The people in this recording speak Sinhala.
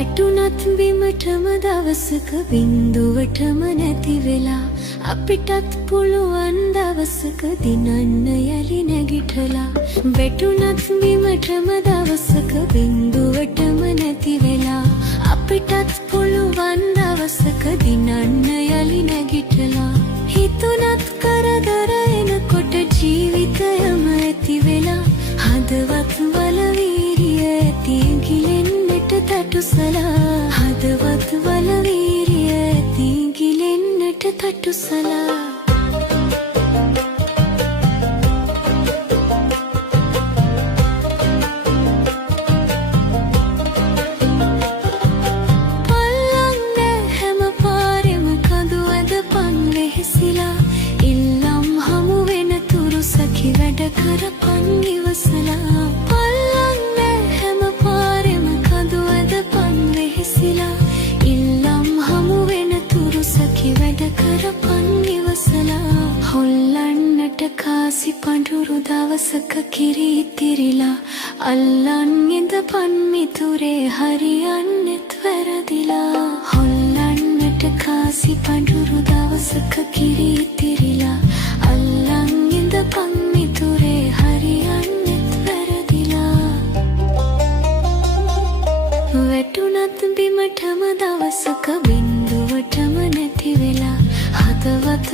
වැටුනත් බිමටම දවසක බින්දුවටම නැති වෙලා අපිටත් පුළුවන් දවසක දිනන්න යලි නැගිටලා වැටුනත් බිමටම දවසක බින්දුවටම නැති වෙලා අපිටත් පුළුවන් දවසක දිනන්න යලි නැගිටලා හිතුනත් කරදර එනකොට ජීවිතයම ඇති වෙලා හදවත් වල වීරිය ඇති ගිලෙන්නට තටුසලා හදවත් වල වීරිය ඇති ගිලෙන්නට තටුසලා කරපන් ඉවසලා පල්ලන්න හැම පාරෙම කඳු ඇදපන් වෙහෙසිලා ඉල්ලම් හමු වෙන තුරු සැකි වැඩ කරපන් ඉවසලා හොල්ලන්නට කාසි පඳුරු දවසක කිරි ඉතිරිලා අල්ලන් ඉඳපන් මිතුරේ හරියන්නෙත් වැරදිලා හොල්ලන්නට කාසි පඳුරු දවසක කිරි ඉතිරිලා අල්ලන් ඉඳපන් මිතුරේ හරියන්නෙත් වැරදිලා වැටුනත් බිමටම දවසක බින්දුවටම නැති වෙලා හදවත